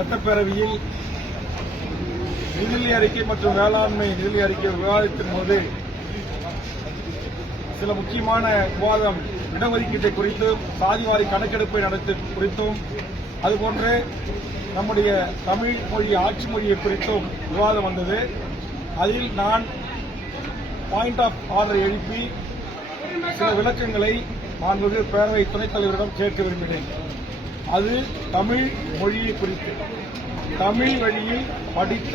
சட்டப்பேரவையில் நிதிநிலை அறிக்கை மற்றும் வேளாண்மை நிதிநிலை அறிக்கை விவாதத்தின் போது சில முக்கியமான விவாதம் இடஒதுக்கீட்டை குறித்தும் சாதிவாரி கணக்கெடுப்பை நடத்தி குறித்தும் அதுபோன்று நம்முடைய தமிழ் மொழி ஆட்சி மொழியை குறித்தும் விவாதம் வந்தது அதில் நான் பாயிண்ட் ஆஃப் ஆர்டர் எழுப்பி சில விளக்கங்களை மாண்புமிகு பேரவை துணைத் தலைவரிடம் கேட்க விரும்பினேன் அது தமிழ் மொழியை குறித்து தமிழ் வழியில் படித்த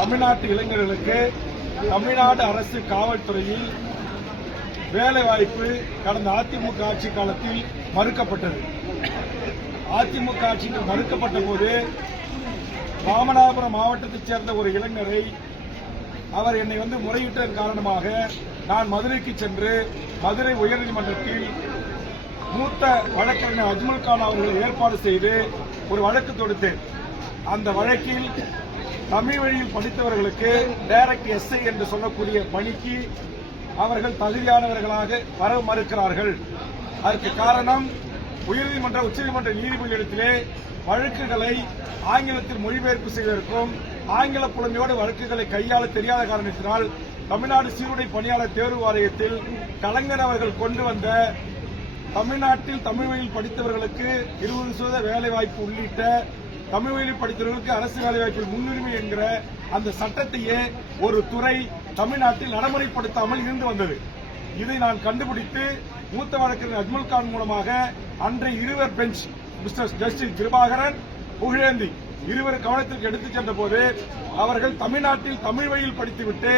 தமிழ்நாட்டு இளைஞர்களுக்கு தமிழ்நாடு அரசு காவல்துறையில் வேலைவாய்ப்பு கடந்த அதிமுக ஆட்சி காலத்தில் மறுக்கப்பட்டது அதிமுக ஆட்சிக்கு மறுக்கப்பட்ட போது ராமநாதபுரம் மாவட்டத்தைச் சேர்ந்த ஒரு இளைஞரை அவர் என்னை வந்து முறையிட்டதன் காரணமாக நான் மதுரைக்கு சென்று மதுரை உயர்நீதிமன்றத்தில் மூத்த வழக்கறிஞர் அஜ்மல் கான் அவர்களை ஏற்பாடு செய்து ஒரு வழக்கு தொடுத்தேன் அந்த வழக்கில் தமிழ் வழியில் படித்தவர்களுக்கு டைரக்ட் எஸ்ஐ என்று சொல்லக்கூடிய பணிக்கு அவர்கள் தகுதியானவர்களாக வர மறுக்கிறார்கள் அதற்கு காரணம் உயர்நீதிமன்ற உச்சநீதிமன்ற நீதிபதியிடத்திலே வழக்குகளை ஆங்கிலத்தில் மொழிபெயர்ப்பு செய்வதற்கும் ஆங்கில புலமையோடு வழக்குகளை கையாள தெரியாத காரணத்தினால் தமிழ்நாடு சீருடை பணியாளர் தேர்வு வாரியத்தில் கலைஞர் அவர்கள் கொண்டு வந்த தமிழ்நாட்டில் தமிழ் வழியில் படித்தவர்களுக்கு இருபது சதவீத வேலைவாய்ப்பு உள்ளிட்ட தமிழ் வழியில் படித்தவர்களுக்கு அரசு வேலைவாய்ப்பில் முன்னுரிமை என்கிற அந்த சட்டத்தையே ஒரு துறை தமிழ்நாட்டில் நடைமுறைப்படுத்தாமல் இருந்து வந்தது இதை நான் கண்டுபிடித்து மூத்த வழக்கறிஞர் அஜ்மல் கான் மூலமாக அன்றைய இருவர் bench mister justice Kirubakaran Pugazhendhi இருவர் கவனத்திற்கு எடுத்துச் சென்ற போது அவர்கள் தமிழ்நாட்டில் தமிழ் வழியில் படித்துவிட்டு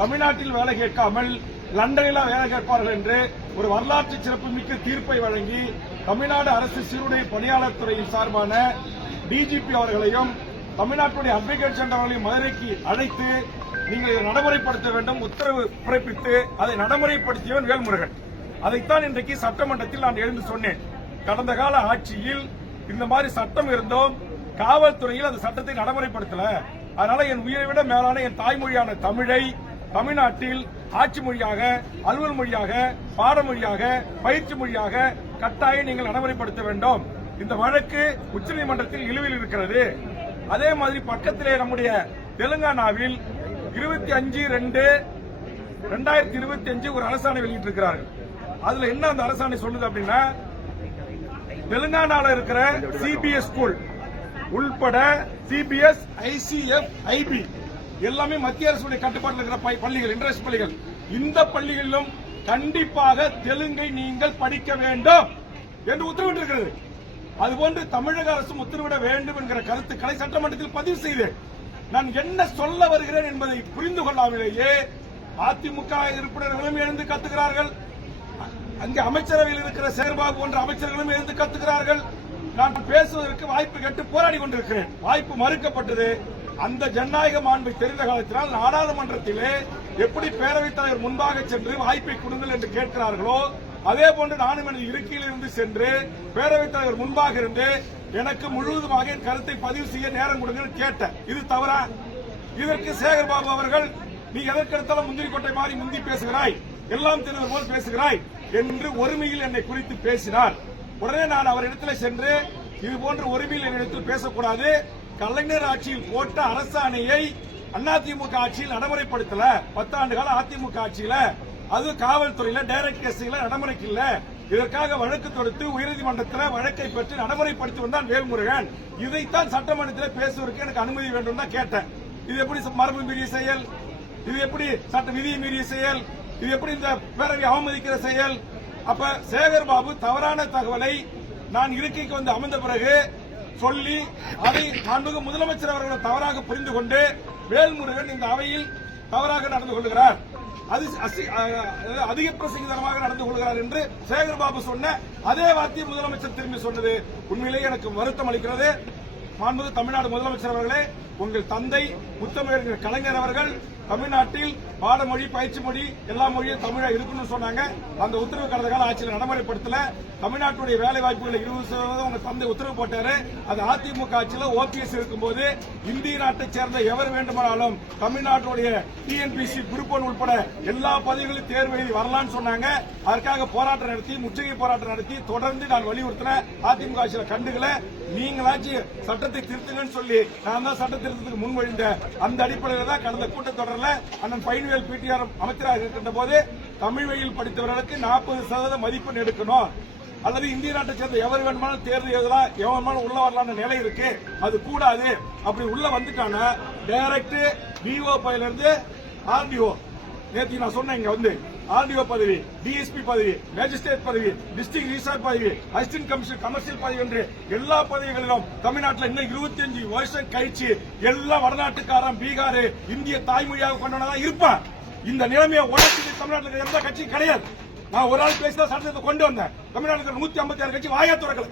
தமிழ்நாட்டில் வேலை கேட்காமல் லண்டனில் வேலை கேட்பார்கள் என்று ஒரு வரலாற்று சிறப்புமிக்க தீர்ப்பை வழங்கி தமிழ்நாடு அரசு சீருடை பணியாளர் துறையின் சார்பான டிஜிபி அவர்களையும் தமிழ்நாட்டுடைய அட்வொகேட் சென்டர் அவர்களையும் மதுரைக்கு அழைத்து நீங்கள் இதை நடைமுறைப்படுத்த வேண்டும் உத்தரவு பிறப்பித்து அதை நடைமுறைப்படுத்தியவன் வேல்முருகன் அதைத்தான் இன்றைக்கு சட்டமன்றத்தில் நான் எழுந்து சொன்னேன் கடந்த கால ஆட்சியில் இந்த மாதிரி சட்டம் இருந்தோம் காவல்துறையில் அந்த சட்டத்தை நடைமுறைப்படுத்தல அதனால என் உயிரை விட மேலான என் தாய்மொழியான தமிழை தமிழ்நாட்டில் ஆட்சி மொழியாக அலுவல் மொழியாக பாடமொழியாக பயிற்சி மொழியாக கட்டாயம் நீங்கள் நடைமுறைப்படுத்த வேண்டும் இந்த வழக்கு உச்சநீதிமன்றத்தில் இழுவில் இருக்கிறது அதே மாதிரி பக்கத்திலே நம்முடைய தெலுங்கானாவில் இருபத்தி அஞ்சு ரெண்டு ரெண்டாயிரத்தி இருபத்தி அஞ்சு ஒரு அரசாணை வெளியிட்டிருக்கிறார்கள் அதுல என்ன அந்த அரசாணை சொல்லுது அப்படின்னா தெலுங்கானாவில் இருக்கிற சிபிஎஸ் ஸ்கூல் உள்பட சிபிஎஸ் ஐசிஎஃப் ஐபி எல்லாமே மத்திய அரசுடைய கட்டுப்பாட்டில் இருக்கிற பள்ளிகள் இன்ட்ரெஸ்ட் பள்ளிகள் இந்த பள்ளிகளிலும் கண்டிப்பாக தெலுங்கை நீங்கள் படிக்க வேண்டும் என்று உத்தரவிட்டிருக்கிறது அதுபோன்று தமிழக அரசும் உத்தரவிட வேண்டும் என்கிற கருத்துக்களை சட்டமன்றத்தில் பதிவு செய்தேன் நான் என்ன சொல்ல வருகிறேன் என்பதை புரிந்து கொள்ளாமலேயே அதிமுக உறுப்பினர்களும் எழுந்து கத்துகிறார்கள் அங்கே அமைச்சரவையில் இருக்கிற சேர்பாபு போன்ற அமைச்சர்களும் எழுந்து கத்துகிறார்கள் நான் பேசுவதற்கு வாய்ப்பு கேட்டு போராடி கொண்டிருக்கிறேன் வாய்ப்பு மறுக்கப்பட்டது அந்த ஜனநாயக மாண்பை தெரிந்த காலத்தினால் நாடாளுமன்றத்திலே எப்படி பேரவைத் தலைவர் முன்பாக சென்று வாய்ப்பை கொடுங்கள் என்று கேட்கிறார்களோ அதே போன்று நானும் எனது இருக்கையில் இருந்து சென்று பேரவைத் தலைவர் முன்பாக இருந்து எனக்கு முழுவதுமாக என் கருத்தை பதிவு செய்ய நேரம் கொடுங்கள் கேட்டேன் இது தவறா இதற்கு சேகர்பாபு அவர்கள் நீ எதற்கெடுத்தாலும் முந்திரி கொட்டை மாறி முந்தி பேசுகிறாய் எல்லாம் தினவர் போல் பேசுகிறாய் என்று ஒருமையில் என்னை குறித்து பேசினார் உடனே நான் அவரிடத்தில் சென்று இது போன்ற ஒருமையில் என்னிடத்தில் பேசக்கூடாது கலைஞர் ஆட்சியில் போட்ட அரசாணையை அதிமுக ஆட்சியில் நடைமுறைப்படுத்தல பத்தாண்டு கால அதிமுக ஆட்சியில அது காவல்துறையில டைரக்ட் கேசில நடைமுறைக்கு இல்ல இதற்காக வழக்கு தொடுத்து உயர்நீதிமன்றத்தில் வழக்கை பெற்று நடைமுறைப்படுத்தி வந்தான் வேல்முருகன் இதைத்தான் சட்டமன்றத்தில் பேசுவதற்கு எனக்கு அனுமதி வேண்டும் தான் கேட்டேன் இது எப்படி மரபு மீறிய செயல் இது எப்படி சட்ட விதியை மீறிய செயல் இது எப்படி இந்த பேரவை அவமதிக்கிற செயல் அப்ப சேகர் பாபு தவறான தகவலை நான் இருக்கைக்கு வந்து அமர்ந்த பிறகு சொல்லி அதை மாண்புக முதலமைச்சர் அவர்களை தவறாக புரிந்து கொண்டு வேல்முருகன் இந்த அவையில் தவறாக நடந்து கொள்கிறார் அதிக பிரசங்கிதமாக நடந்து கொள்கிறார் என்று சேகர்பாபு சொன்ன அதே வார்த்தையை முதலமைச்சர் திரும்பி சொன்னது உண்மையிலேயே எனக்கு வருத்தம் அளிக்கிறது மாண்புக தமிழ்நாடு முதலமைச்சர் அவர்களே உங்கள் தந்தை முத்தமிழர் கலைஞர் அவர்கள் தமிழ்நாட்டில் பாடமொழி பயிற்சி மொழி எல்லா மொழியும் தமிழா இருக்குன்னு சொன்னாங்க அந்த உத்தரவு கடந்த கால ஆட்சியில் நடைமுறைப்படுத்தல தமிழ்நாட்டுடைய வேலை வாய்ப்புகளை இருபது சதவீதம் உங்க தந்தை உத்தரவு போட்டாரு அது அதிமுக ஆட்சியில் ஓபிஎஸ் இருக்கும்போது இந்திய நாட்டை சேர்ந்த எவர் வேண்டுமானாலும் தமிழ்நாட்டுடைய டிஎன்பிசி குரூப் ஒன் உட்பட எல்லா பதவிகளும் தேர்வு எழுதி வரலாம்னு சொன்னாங்க அதற்காக போராட்டம் நடத்தி முற்றுகை போராட்டம் நடத்தி தொடர்ந்து நான் வலியுறுத்தின அதிமுக ஆட்சியில் கண்டுகளை நீங்களாச்சும் சட்டத்தை திருத்துங்கன்னு சொல்லி நான் தான் சட்டத்தை சீர்திருத்தத்துக்கு முன்மொழிந்த அந்த அடிப்படையில் தான் கடந்த கூட்டத்தொடரில் அண்ணன் பைன்வேல் பிடிஆர் அமைச்சராக இருக்கின்ற போது தமிழ் வழியில் படித்தவர்களுக்கு நாற்பது சதவீத மதிப்பெண் எடுக்கணும் அல்லது இந்திய நாட்டை சேர்ந்த எவர் வேணுமானாலும் தேர்தல் எழுதலாம் எவர் வேணுமானாலும் உள்ள வரலாம் நிலை இருக்கு அது கூடாது அப்படி உள்ள வந்துட்டான டைரக்ட் பிஓ பயிலிருந்து ஆர்டிஓ நேற்று நான் சொன்னேன் இங்க வந்து ஆர்டிஓ பதவி டிஎஸ்பி பதவி மேஜிஸ்ட்ரேட் பதவி டிஸ்ட்ரிக்ட் ரீசார்ட் பதவி அசிஸ்டன்ட் கமிஷனர் கமர்ஷியல் பதவி என்று எல்லா பதவிகளிலும் தமிழ்நாட்டில் இன்னும் இருபத்தி அஞ்சு வருஷம் கழிச்சு எல்லா வடநாட்டுக்காரன் பீகார் இந்திய தாய்மொழியாக கொண்டவனா இருப்பான் இந்த நிலைமையை உடச்சு தமிழ்நாட்டில் எந்த கட்சியும் கிடையாது நான் ஒரு ஆள் பேசி தான் சட்டத்தை கொண்டு வந்தேன் தமிழ்நாட்டில் நூத்தி ஐம்பத்தி ஆறு கட்சி வாயா துறக்கல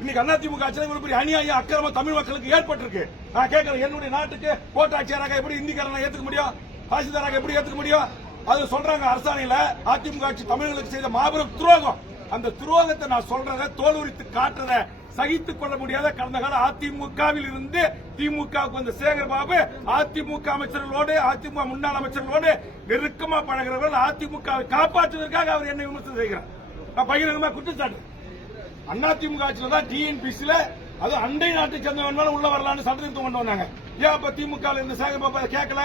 இன்னைக்கு அதிமுக ஆட்சியில் ஒரு பெரிய அநியாயம் அக்கிரம தமிழ் மக்களுக்கு ஏற்பட்டிருக்கு நான் கேட்கிறேன் என்னுடைய நாட்டுக்கு கோட்டாட்சியராக எப்படி இந்திக்காரனை ஏத்துக்க முடியும் தாசில்தாராக எப்படி ஏத்துக்க முடியும் அது சொல்றாங்க அரசாணையில அதிமுக ஆட்சி தமிழர்களுக்கு செய்த மாபெரும் துரோகம் அந்த துரோகத்தை நான் சொல்றத தோல் உரித்து காட்டுறத சகித்துக் கொள்ள முடியாத கடந்த கால அதிமுகவில் இருந்து திமுகவுக்கு வந்த சேகர்பாபு அதிமுக அமைச்சர்களோடு அதிமுக முன்னாள் அமைச்சர்களோடு நெருக்கமா பழகிறவர்கள் அதிமுகவை காப்பாற்றுவதற்காக அவர் என்னை விமர்சனம் செய்கிறார் நான் பகிரங்கமா குற்றச்சாட்டு அதிமுக ஆட்சியில் தான் டிஎன்பிசியில அது அண்டை நாட்டை சேர்ந்தவன் உள்ள வரலாம்னு சட்டத்திருத்தம் கொண்டு வந்தாங்க ஏன் அப்ப திமுக இருந்து சேகர்பாபு அதை கேட்கல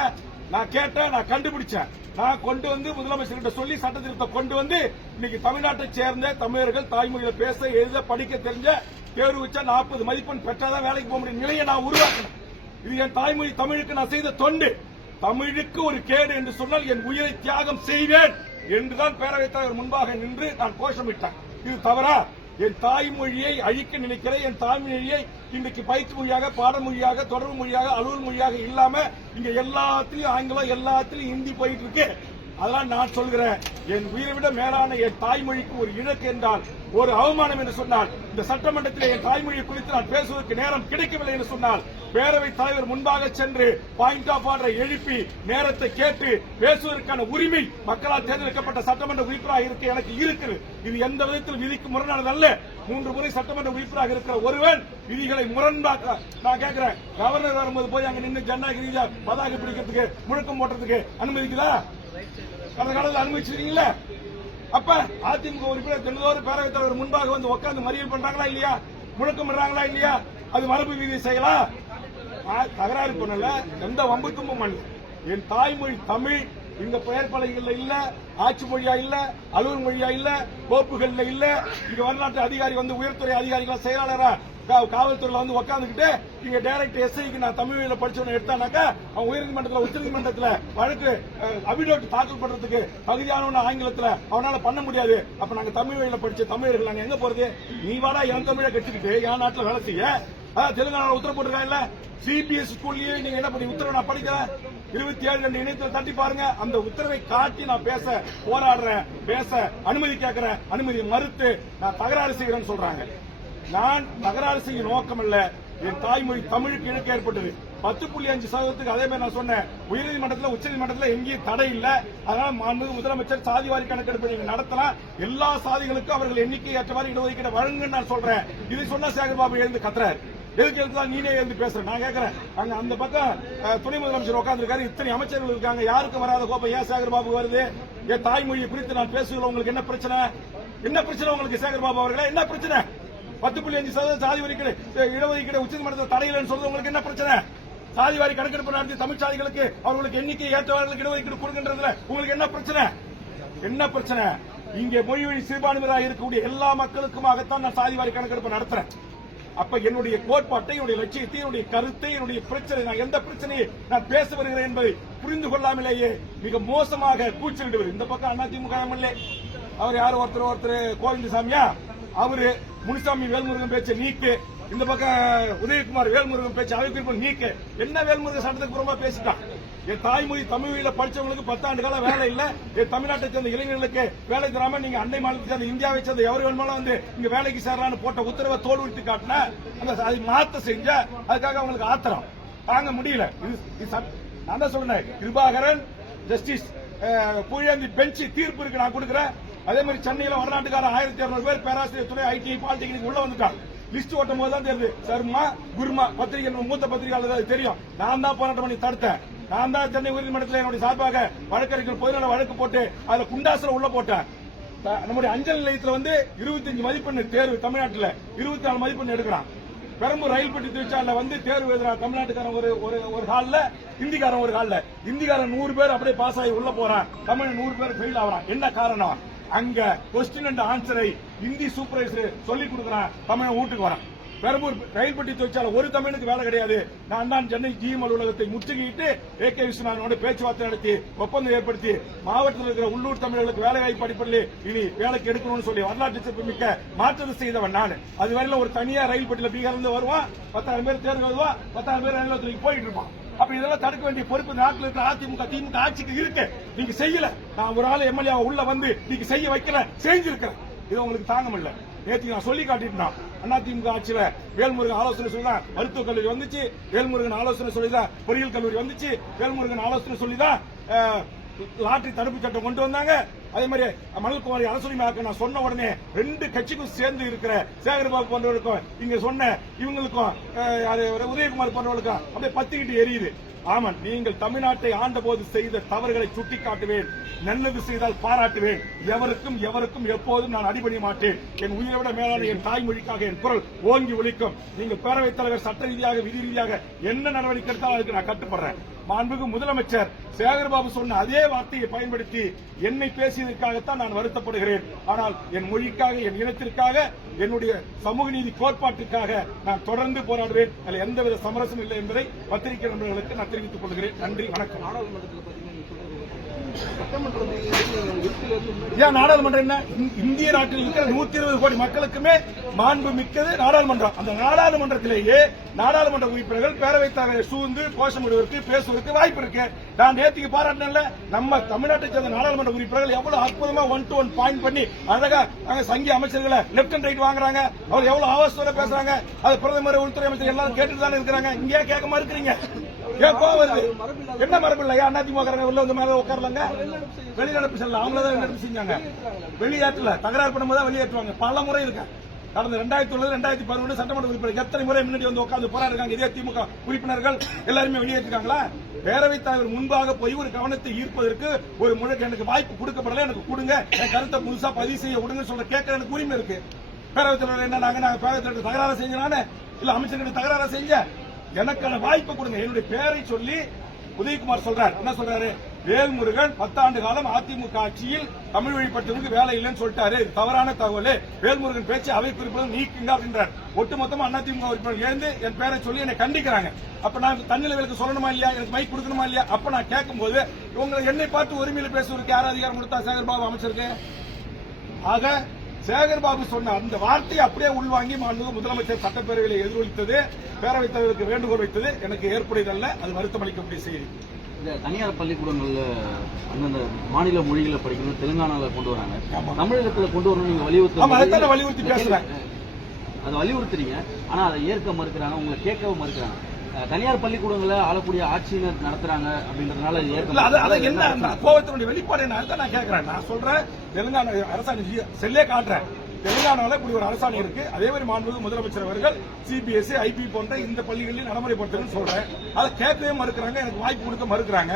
நான் கேட்டேன் நான் கண்டுபிடிச்சேன் நான் கொண்டு வந்து முதலமைச்சர்கிட்ட சொல்லி சட்டத்திருத்தம் கொண்டு வந்து இன்னைக்கு தமிழ்நாட்டை சேர்ந்த தமிழர்கள் தாய்மொழியில பேச எழுத படிக்க தெரிஞ்ச தேர்வு வச்சா நாற்பது மதிப்பெண் பெற்றாதான் வேலைக்கு போக முடியும் நிலையை நான் உருவாக்கினேன் இது என் தாய்மொழி தமிழுக்கு நான் செய்த தொண்டு தமிழுக்கு ஒரு கேடு என்று சொன்னால் என் உயிரை தியாகம் செய்வேன் என்றுதான் பேரவைத் தலைவர் முன்பாக நின்று நான் கோஷமிட்டேன் இது தவறா என் தாய்மொழியை அழிக்க நினைக்கிற என் தாய்மொழியை இன்றைக்கு பயிற்சி மொழியாக பாடமொழியாக தொடர்பு மொழியாக அலுவல் மொழியாக இல்லாம இங்க எல்லாத்திலையும் ஆங்கிலம் எல்லாத்திலையும் ஹிந்தி போயிட்டு இருக்கு அதெல்லாம் நான் சொல்கிறேன் என் உயிரை விட மேலான என் தாய்மொழிக்கு ஒரு இழக்கு என்றால் ஒரு அவமானம் என்று சொன்னால் இந்த சட்டமன்றத்தில் என் தாய்மொழி குறித்து நான் பேசுவதற்கு நேரம் கிடைக்கவில்லை என்று சொன்னால் பேரவைத் தலைவர் முன்பாக சென்று பாயிண்ட் ஆஃப் ஆர்டரை எழுப்பி நேரத்தை கேட்டு பேசுவதற்கான உரிமை மக்களால் தேர்ந்தெடுக்கப்பட்ட சட்டமன்ற உறுப்பினராக இருக்க எனக்கு இருக்கிறது இது எந்த விதத்தில் விதிக்கு அல்ல மூன்று முறை சட்டமன்ற உறுப்பினராக இருக்கிற ஒருவன் விதிகளை முரண்பாக்க நான் கேட்கிறேன் கவர்னர் வரும்போது போய் அங்க நின்று ஜனநாயக ரீதியா பதாகை பிடிக்கிறதுக்கு முழக்கம் போடுறதுக்கு அனுமதிக்குதா கடந்த காலத்தில் அனுமதிச்சிருக்கீங்களா அப்ப அதிமுக உறுப்பினர் தினதோறு பேரவைத் தலைவர் முன்பாக வந்து உட்காந்து மறியல் பண்றாங்களா இல்லையா முழக்கம் பண்றாங்களா இல்லையா அது மரபு விதி செய்யலாம் தகராறு பண்ணல எந்த வம்பு தும்பும் பண்ணல என் தாய்மொழி தமிழ் இந்த பெயர் பலகைகள்ல இல்ல ஆட்சி மொழியா இல்ல அலுவல் மொழியா இல்ல கோப்புகள்ல இல்ல இங்க வரலாற்று அதிகாரி வந்து உயர்த்துறை அதிகாரிகள் செயலாளரா காவல்துறையில வந்து உட்காந்துக்கிட்டு இங்க டைரக்ட் எஸ்ஐக்கு நான் தமிழ்ல படிச்சவன எடுத்தானாக்கா அவன் உயர்நீதிமன்றத்தில் உச்ச நீதிமன்றத்துல வழக்கு அபிடோட் தாக்கல் பண்றதுக்கு தகுதியான ஆங்கிலத்தில் அவனால பண்ண முடியாது அப்ப நாங்க தமிழ் வழியில படிச்ச தமிழர்கள் நாங்க எங்க போறது நீ வாடா என் தமிழை கட்டிக்கிட்டு என் நாட்டில் வேலை செய்ய தெலுங்கானால உத்தரவு போட்டிருக்காங்கல்ல சிபிஎஸ் ஸ்கூல்லயே நீங்க என்ன பண்ணி உத்தரவு நான் படிக்கிறேன் இருபத்தி ஏழு ரெண்டு இணையத்தில் தட்டி பாருங்க அந்த உத்தரவை காட்டி நான் பேச போராடுறேன் பேச அனுமதி கேட்கிறேன் அனுமதி மறுத்து நான் தகராறு செய்கிறேன்னு சொல்றாங்க நான் தகராறு செய்ய நோக்கம் இல்ல என் தாய்மொழி தமிழுக்கு இழுக்க ஏற்பட்டது பத்து புள்ளி அஞ்சு சதவீதத்துக்கு அதே மாதிரி நான் சொன்னேன் உயர்நீதிமன்றத்தில் உச்சநீதிமன்றத்தில் எங்கேயும் தடை இல்லை அதனால மாண்பு முதலமைச்சர் சாதிவாரி கணக்கெடுப்பு நீங்க நடத்தலாம் எல்லா சாதிகளுக்கும் அவர்கள் எண்ணிக்கை ஏற்ற ஏற்றவாறு இடஒதுக்கீடு வழங்குன்னு நான் சொல்றேன் இது சொன்ன சேகர் பாபு எழுந்து கத்துறாரு எதுக்கு எதுக்கு நீனே எழுந்து பேசுறேன் நான் கேட்கறேன் அங்க அந்த பக்கம் துணை முதலமைச்சர் உட்காந்துருக்காரு இத்தனை அமைச்சர்கள் இருக்காங்க யாருக்கும் வராத கோப்பம் ஏன் சாகர் பாபு வருது என் தாய்மொழியை குறித்து நான் பேசுகிறோம் உங்களுக்கு என்ன பிரச்சனை என்ன பிரச்சனை உங்களுக்கு சேகர் பாபு அவர்களே என்ன பிரச்சனை பத்து புள்ளி அஞ்சு சதவீதம் சாதி ஒதுக்கீடு இடஒதுக்கீடு உச்சநீதிமன்றத்தில் தடையில்னு சொல்றது உங்களுக்கு என்ன பிரச்சனை சாதி வாரி கணக்கெடுப்பு நடத்தி தமிழ் சாதிகளுக்கு அவர்களுக்கு எண்ணிக்கை ஏற்றவர்களுக்கு இடஒதுக்கீடு கொடுக்கின்றதுல உங்களுக்கு என்ன பிரச்சனை என்ன பிரச்சனை இங்கே மொழி வழி சிறுபான்மையாக இருக்கக்கூடிய எல்லா மக்களுக்குமாகத்தான் நான் சாதி வாரி கணக்கெடுப்பு நடத்துறேன் அப்ப என்னுடைய கோட்பாட்டை என்னுடைய லட்சியத்தை என்னுடைய கருத்தை என்னுடைய பிரச்சனை நான் எந்த பிரச்சனையை நான் பேச வருகிறேன் என்பதை புரிந்து கொள்ளாமலேயே மிக மோசமாக கூச்சலிடுவர் இந்த பக்கம் அதிமுக எம்எல்ஏ அவர் யார் ஒருத்தர் ஒருத்தர் கோவிந்தசாமியா அவரு முனிசாமி வேல்முருகன் பேச்சை நீக்கு இந்த பக்கம் உதயகுமார் வேல்முருகன் பேச்சு குறிப்பு நீக்கு என்ன வேல்முருகன் சட்டத்துக்கு ரொம்ப பேசிட்டான் என் தாய்மொழி தமிழில படிச்சவங்களுக்கு பத்தாண்டு காலம் வேலை இல்ல என் தமிழ்நாட்டை சேர்ந்த இளைஞர்களுக்கு வேலை தராம நீங்க அண்டை மாநிலத்தை சேர்ந்த இந்தியாவை சேர்ந்த எவர் வேணுமாலும் வந்து இங்க வேலைக்கு சேரலான்னு போட்ட உத்தரவை தோல் விட்டு காட்டின அந்த அதை மாத்த செஞ்ச அதுக்காக அவங்களுக்கு ஆத்திரம் தாங்க முடியல நான் தான் கிருபாகரன் ஜஸ்டிஸ் புழியாந்தி பெஞ்ச் தீர்ப்பு இருக்கு நான் கொடுக்குறேன் அதே மாதிரி சென்னையில வடநாட்டுக்கார ஆயிரத்தி இருநூறு பேர் பேராசிரியர் துறை ஐடி பாலிடெக்னிக் உள்ள வந்துட்டாங்க லிஸ்ட் ஓட்டும் போது தான் தெரியுது சர்மா குருமா பத்திரிகை மூத்த பத்திரிகையாளர் தெரியும் நான் தான் போராட்டம் பண்ணி தடுத்தேன் நான் தான் சென்னை உயர்நீதிமன்றத்தில் என்னுடைய சார்பாக வழக்கறிஞர் பொதுநல வழக்கு போட்டு அதுல குண்டாசல உள்ள போட்டேன் நம்முடைய அஞ்சல் நிலையத்தில் வந்து இருபத்தி அஞ்சு மதிப்பெண் தேர்வு தமிழ்நாட்டில் இருபத்தி நாலு மதிப்பெண் எடுக்கிறான் பெரம்பூர் ரயில் பெட்டி தொழிற்சாலையில் வந்து தேர்வு எழுதுறான் தமிழ்நாட்டுக்காரன் ஒரு ஒரு ஒரு ஹாலில் ஹிந்திக்காரன் ஒரு ஹாலில் ஹிந்திக்காரன் நூறு பேர் அப்படியே பாஸ் ஆகி உள்ள போறான் தமிழ் நூறு பேர் ஃபெயில் ஆகிறான் என்ன காரணம் அங்க கொஸ்டின் அண்ட் ஆன்சரை ஹிந்தி சூப்பர்வைசர் சொல்லி கொடுக்குறான் தமிழ் வீட்டுக்கு வரான் பெரம்பூர் ரயில்பட்டி தொழிற்சாலை ஒரு தமிழுக்கு வேலை கிடையாது நான் தான் சென்னை ஜிஎம் அலுவலகத்தை முற்றுகையிட்டு ஏ கே விஸ்வநாதனோட பேச்சுவார்த்தை நடத்தி ஒப்பந்தம் ஏற்படுத்தி மாவட்டத்தில் இருக்கிற உள்ளூர் தமிழர்களுக்கு வேலை வாய்ப்பு அடிப்படையில் இனி வேலைக்கு எடுக்கணும்னு சொல்லி வரலாற்று சிறப்பு மிக்க மாற்றத்தை செய்தவன் நான் வரையில ஒரு தனியார் ரயில் பட்டியல பீகார் இருந்து வருவான் பத்தாயிரம் பேர் தேர்வு வருவான் பத்தாயிரம் பேர் ரயில் போயிட்டு இருப்பான் அப்ப இதெல்லாம் தடுக்க வேண்டிய பொறுப்பு நாட்டில் இருக்கிற அதிமுக திமுக ஆட்சிக்கு இருக்கு நீங்க செய்யல நான் ஒரு ஆள் எம்எல்ஏ உள்ள வந்து நீங்க செய்ய வைக்கல செஞ்சிருக்கிறேன் இது உங்களுக்கு தாங்க முடியல நேற்று நான் சொல்லி காட்டிட்டோம் அதிமுக ஆட்சியில் வேல்முருகன் ஆலோசனை சொல்லி தான் மருத்துவக் கல்லூரி வந்துச்சு வேல்முருகன் ஆலோசனை சொல்லிதான் பொறியியல் கல்லூரி வந்துச்சு வேல்முருகன் ஆலோசனை சொல்லி தான் லாட்டரி தடுப்பு சட்டம் கொண்டு வந்தாங்க அதே மாதிரி மணல்குமாரி அரசுரிமையாக்க நான் சொன்ன உடனே ரெண்டு கட்சிக்கும் சேர்ந்து இருக்கிற சேகர்பாபு போன்றவருக்கும் இங்க சொன்ன இவங்களுக்கும் உதயகுமார் போன்றவர்களுக்கும் அப்படியே பத்திக்கிட்டு எரியுது ஆமாம் நீங்கள் தமிழ்நாட்டை ஆண்டபோது செய்த தவறுகளை சுட்டிக்காட்டுவேன் நல்லது செய்தால் பாராட்டுவேன் எவருக்கும் எவருக்கும் எப்போதும் நான் அடிபணிய மாட்டேன் என் உயிரை விட மேலான என் தாய்மொழிக்காக என் குரல் ஓங்கி ஒழிக்கும் நீங்கள் பேரவைத் தலைவர் சட்ட ரீதியாக விதி ரீதியாக என்ன நடவடிக்கை எடுத்தாலும் அதுக்கு நான் கட்டுப்படுறேன் மாண்புக்கு முதலமைச்சர் சேகர்பாபு சொன்ன அதே வார்த்தையை பயன்படுத்தி என்னை பேசியதற்காகத்தான் நான் வருத்தப்படுகிறேன் ஆனால் என் மொழிக்காக என் இனத்திற்காக என்னுடைய சமூக நீதி கோட்பாட்டுக்காக நான் தொடர்ந்து போராடுவேன் அதில் எந்தவித சமரசம் இல்லை என்பதை பத்திரிகை நண்பர்களுக்கு நான் தெரிவித்துக் கொள்கிறேன் நன்றி வணக்கம் ஏன் நாடாளுமன்றம் என்ன இந்திய நாட்டில் இருக்கிற நூத்தி இருபது கோடி மக்களுக்குமே மாண்பு மிக்கது நாடாளுமன்றம் அந்த நாடாளுமன்றத்திலேயே நாடாளுமன்ற உறுப்பினர்கள் பேரவை தலைவரை சூழ்ந்து விடுவதற்கு பேசுவதற்கு வாய்ப்பு இருக்கு நான் நேற்றுக்கு பாராட்டினேன்ல நம்ம தமிழ்நாட்டை சேர்ந்த நாடாளுமன்ற உறுப்பினர்கள் எவ்வளவு அற்புதமா ஒன் டு ஒன் பாயிண்ட் பண்ணி அழகா அங்க சங்கி அமைச்சர்களை லெப்ட் அண்ட் ரைட் வாங்குறாங்க அவர் எவ்வளவு ஆவாசத்தோட பேசுறாங்க அது பிரதமர் உள்துறை அமைச்சர் எல்லாரும் கேட்டுட்டு தானே இருக்கிறாங்க இங்கே கேட்கமா இருக்கிறீங்க ஏன் கோவம் வருது என்ன மரபு இல்லையா அதிமுக உள்ள வந்து மேலே உட்காரலங்க வெளிநடப்பு செல்லலாம் அவங்கள தான் நடப்பு செஞ்சாங்க வெளியேற்றல தகராறு பண்ணும்போது வெளியேற்றுவாங்க பல முறை இருக்கு கடந்த ரெண்டாயிரத்தி ஒன்பது ரெண்டாயிரத்தி பதினொன்று சட்டமன்ற உறுப்பினர் எத்தனை முறை முன்னாடி வந்து உட்காந்து போராடுறாங்க இதே திமுக உறுப்பினர்கள் எல்லாருமே வெளியேற்றிருக்காங்களா பேரவைத் தலைவர் முன்பாக போய் ஒரு கவனத்தை ஈர்ப்பதற்கு ஒரு முழுக்க எனக்கு வாய்ப்பு கொடுக்கப்படல எனக்கு கொடுங்க என் கருத்தை புதுசா பதிவு செய்ய விடுங்கன்னு சொல்ற கேட்க எனக்கு உரிமை இருக்கு பேரவைத் தலைவர் என்ன நாங்க நாங்க பேரவைத் தலைவர் தகராறு செஞ்சனானே இல்ல அமைச்சர்கிட்ட தகராறு செஞ்ச எனக்கான வாய்ப்பு கொடுங்க என்னுடைய பேரை சொல்லி உதயகுமார் சொல்றார் என்ன சொல்றாரு வேல்முருகன் பத்தாண்டு காலம் அதிமுக ஆட்சியில் தமிழ் வழிபட்டவருக்கு வேலை இல்லைன்னு சொல்லிட்டாரு தவறான தகவல் வேல்முருகன் பேச்சு அவை குறிப்பிடம் நீக்குங்க அப்படின்றார் ஒட்டுமொத்தமா அதிமுக உறுப்பினர் எழுந்து என் பேரை சொல்லி என்னை கண்டிக்கிறாங்க அப்ப நான் தண்ணில சொல்லணுமா இல்லையா எனக்கு மைக் கொடுக்கணுமா இல்லையா அப்ப நான் கேட்கும்போது இவங்களை என்னை பார்த்து உரிமையில பேசுவதற்கு யார் அதிகாரம் கொடுத்தா சேகர் பாபு அமைச்சருக்கு ஆக சேகர்பாபு சொன்ன அந்த வார்த்தையை அப்படியே உள்வாங்கி மாண்பு முதலமைச்சர் சட்டப்பேரவையில் எதிரொலித்தது பேரவைத் தலைவருக்கு வேண்டுகோள் வைத்தது எனக்கு ஏற்புடையதல்ல அது வருத்தம் அளிக்கக்கூடிய செய்தி இந்த தனியார் பள்ளிக்கூடங்களில் அந்தந்த மாநில மொழிகளை படிக்கணும் தெலுங்கானால கொண்டு வராங்க தமிழகத்தில் கொண்டு வரணும் நீங்கள் வலியுறுத்தி வலியுறுத்தி பேசுறேன் அதை வலியுறுத்துறீங்க ஆனால் அதை ஏற்க மறுக்கிறாங்க உங்களை கேட்கவும் மறுக்கிறாங்க தனியார் பள்ளிக்கூடங்களை ஆளக்கூடிய ஆட்சியினர் நடத்துறாங்க அப்படின்றதுனால என்ன கோவத்தினுடைய வெளிப்பாடு என்ன நான் கேட்கறேன் நான் சொல்றேன் தெலுங்கான அரசாங்க செல்லே காட்டுறேன் தெலுங்கானாவில் இப்படி ஒரு அரசாணை இருக்கு அதே மாதிரி மாண்புமிகு முதலமைச்சர் அவர்கள் சிபிஎஸ்சி ஐபி போன்ற இந்த பள்ளிகளில் நடைமுறைப்படுத்துன்னு சொல்றேன் அதை கேட்கவே மறுக்கிறாங்க எனக்கு வாய்ப்பு கொடுக்க மறுக்கிறாங்க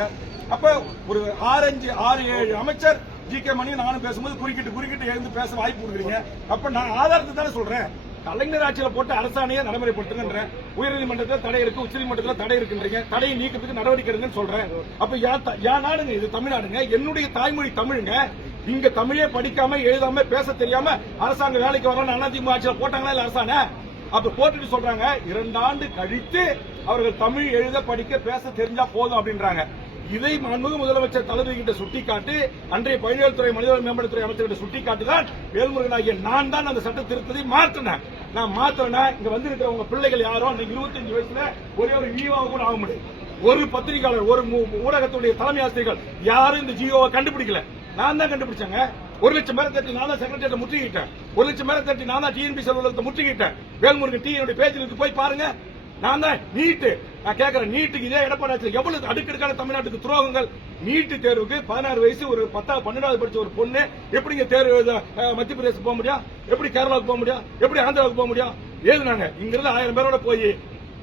அப்ப ஒரு ஆறு அஞ்சு ஆறு ஏழு அமைச்சர் ஜி கே மணி நானும் பேசும்போது குறுக்கிட்டு குறுக்கிட்டு எழுந்து பேச வாய்ப்பு கொடுக்குறீங்க அப்ப நான் ஆதாரத்தை தானே சொல்றேன் கலைஞர் ஆட்சியில் போட்டு அரசாணையை நடைமுறைப்படுத்துங்கன்ற உயர்நீதிமன்றத்தில் தடை இருக்கு உச்சநீதிமன்றத்தில் தடை இருக்குன்றீங்க தடையை நீக்கிறதுக்கு நடவடிக்கை எடுங்கன்னு சொல்றேன் அப்ப யா நாடுங்க இது தமிழ்நாடுங்க என்னுடைய தாய்மொழி தமிழுங்க இங்க தமிழே படிக்காம எழுதாம பேச தெரியாம அரசாங்க வேலைக்கு வரணும் அதிமுக ஆட்சியில் போட்டாங்களா இல்ல அரசாணை அப்ப போட்டுட்டு சொல்றாங்க இரண்டாண்டு கழித்து அவர்கள் தமிழ் எழுத படிக்க பேச தெரிஞ்சா போதும் அப்படின்றாங்க இதை மன்முக முதலமைச்சர் தளபதி கிட்ட சுட்டிக்காட்டி அன்றைய பயிர்கள்துறை மனிதவள மேம்பாட்டுத்துறை அமைச்சர் கிட்ட சுட்டிக்காட்டுதான் ஆகிய நான் தான் அந்த சட்ட திருத்தத்தை மாற்றினேன் நான் மாத்திரனா இங்க வந்திருக்கிற உங்க பிள்ளைகள் யாரோ இன்னைக்கு இருபத்தஞ்சு வயசுல ஒரே ஒரு ஈவாக கூட ஆக முடியும் ஒரு பத்திரிகையாளர் ஒரு ஊடகத்துடைய தலைமை ஆசிரியர்கள் யாரும் இந்த ஜியோவை கண்டுபிடிக்கல நான் தான் கண்டுபிடிச்சாங்க ஒரு லட்சம் பேரை தட்டி நான் தான் செக்ரட்டரியை முற்றுகிட்டேன் ஒரு லட்சம் பேரை தட்டி நான் தான் டிஎன்பி அலுவலகத்தை முற்றுகிட்டேன் வேல்முருகன் டிஎனுடைய பேஜில் போய் பாருங்க நான் தான் நீட்டு நான் கேட்கறேன் நீட்டுக்கு இதே எடப்பாடி எவ்வளவு அடுக்கடுக்கான தமிழ்நாட்டுக்கு துரோகங்கள் நீட்டு தேர்வுக்கு பதினாறு வயசு ஒரு பத்தாவது பன்னெண்டாவது படிச்ச ஒரு பொண்ணு எப்படிங்க தேர்வு மத்திய பிரதேசம் போக முடியும் எப்படி கேரளாவுக்கு போக முடியும் எப்படி ஆந்திராவுக்கு போக முடியும் ஏது நாங்க இங்கிருந்து ஆயிரம் பேரோட போய்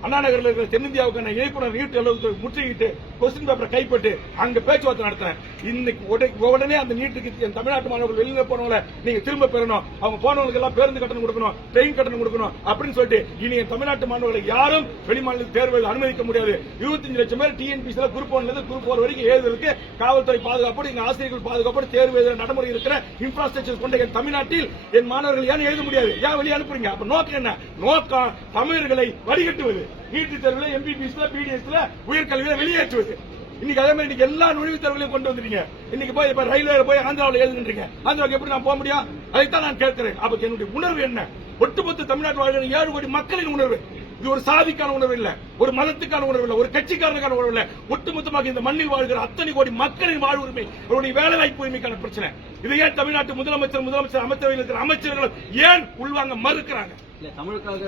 அண்ணா நகரில் இருக்கிற தென்னிந்தியாவுக்கான இயக்குனர் நீட்டு அளவுக்கு முற்றுகிட்டு கொஸ்டின் பேப்பரை கைப்பட்டு அங்க பேச்சுவார்த்தை நடத்துறேன் இன்னைக்கு உடனே அந்த நீட்டுக்கு தமிழ்நாட்டு மாணவர்கள் வெளியில போனவங்கள நீங்க திரும்ப பெறணும் அவங்க போனவங்களுக்கு எல்லாம் பேருந்து கட்டணம் கொடுக்கணும் ட்ரெயின் கட்டணம் கொடுக்கணும் அப்படின்னு சொல்லிட்டு இனி என் தமிழ்நாட்டு மாணவர்களை யாரும் வெளிமாநில தேர்வு அனுமதிக்க முடியாது இருபத்தஞ்சு லட்சம் பேர் டிஎன்பிசியில் குரூப் ஒன்ல இருந்து குரூப் ஒரு வரைக்கும் எழுதுறதுக்கு காவல்துறை பாதுகாப்போடு எங்க ஆசிரியர்கள் பாதுகாப்போடு தேர்வு எழுத நடைமுறை இருக்கிற இன்ஃப்ராஸ்ட்ரக்சர் கொண்ட என் தமிழ்நாட்டில் என் மாணவர்கள் ஏன் எழுத முடியாது ஏன் வெளியே அனுப்புறீங்க அப்ப நோக்கம் என்ன நோக்கம் தமிழர்களை வடிகட்டுவது நீட்டு தேர்வுல எம்பிபிஎஸ்ல பிடிஎஸ்ல உயர்கல்வியில வெளியேற்றுவது இன்னைக்கு அதே மாதிரி இன்னைக்கு எல்லா நுழைவுத் தேர்வுகளையும் கொண்டு வந்துருங்க இன்னைக்கு போய் இப்ப ரயில்வே போய் ஆந்திராவில் எழுதுன்றீங்க ஆந்திராவுக்கு எப்படி நான் போக முடியும் அதைத்தான் நான் கேட்கிறேன் அப்ப என்னுடைய உணர்வு என்ன ஒட்டுமொத்த தமிழ்நாட்டு வாழ்கிற ஏழு கோடி மக்களின் உணர்வு இது ஒரு சாதிக்கான உணர்வு இல்ல ஒரு மதத்துக்கான உணர்வு இல்ல ஒரு கட்சிக்காரனுக்கான உணர்வு இல்ல ஒட்டுமொத்தமாக இந்த மண்ணில் வாழ்கிற அத்தனை கோடி மக்களின் வாழ்வுரிமை அவருடைய வேலை வாய்ப்பு உரிமைக்கான பிரச்சனை இதையே தமிழ்நாட்டு முதலமைச்சர் முதலமைச்சர் அமைச்சரவையில் இருக்கிற அமைச்சர்கள் ஏன் உள்வாங்க மறுக்கிறாங்க தமிழுக்காக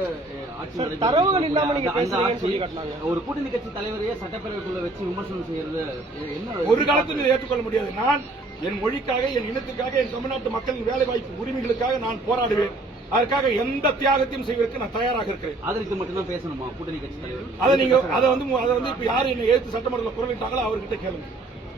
ஆட்சி தரவுகள் இல்லாம நீங்க ஒரு கூட்டணி கட்சி தலைவரையே சட்டப்பேரவைக்குள்ள வச்சு விமர்சனம் செய்யறது என்ன ஒரு காலத்தில் ஏற்றுக்கொள்ள முடியாது நான் என் மொழிக்காக என் இனத்துக்காக என் தமிழ்நாட்டு மக்களின் வேலை வாய்ப்பு உரிமைகளுக்காக நான் போராடுவேன் அதற்காக எந்த தியாகத்தையும் செய்வதற்கு நான் தயாராக இருக்கிறேன் அதற்கு மட்டும்தான் பேசணுமா கூட்டணி கட்சி தலைவர் அதை நீங்க அதை வந்து அதை வந்து இப்ப யாரு என்ன ஏத்து சட்டமன்றத்தில் குரலிட்டாங்களோ அவர்கிட்ட கேளுங்க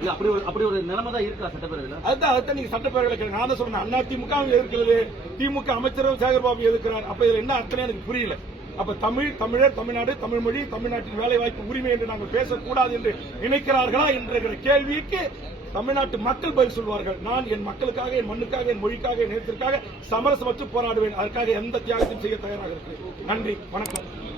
இல்ல அப்படி ஒரு அப்படி ஒரு நிலைமை தான் சட்டப்பேரவையில் அதுதான் அதுதான் நீங்க சட்டப்பேரவையில் நான் சொன்னேன் அண்ணா திமுகவும் எதிர்க்கிறது திமுக அமைச்சரும் சேகர்பாபு எதிர்க்கிறார் அப்ப இதுல என்ன அர்த்தம் எனக்கு புரியல அப்ப தமிழ் தமிழர் தமிழ்நாடு தமிழ் மொழி தமிழ்நாட்டின் வேலை வாய்ப்பு உரிமை என்று நாங்கள் பேசக்கூடாது என்று நினைக்கிறார்களா என்ற கேள்விக்கு தமிழ்நாட்டு மக்கள் பதில் சொல்வார்கள் நான் என் மக்களுக்காக என் மண்ணுக்காக என் மொழிக்காக என் நேரத்திற்காக வச்சு போராடுவேன் அதற்காக எந்த தியாகத்தையும் செய்ய தயாராக இருக்கிறேன் நன்றி வணக்கம்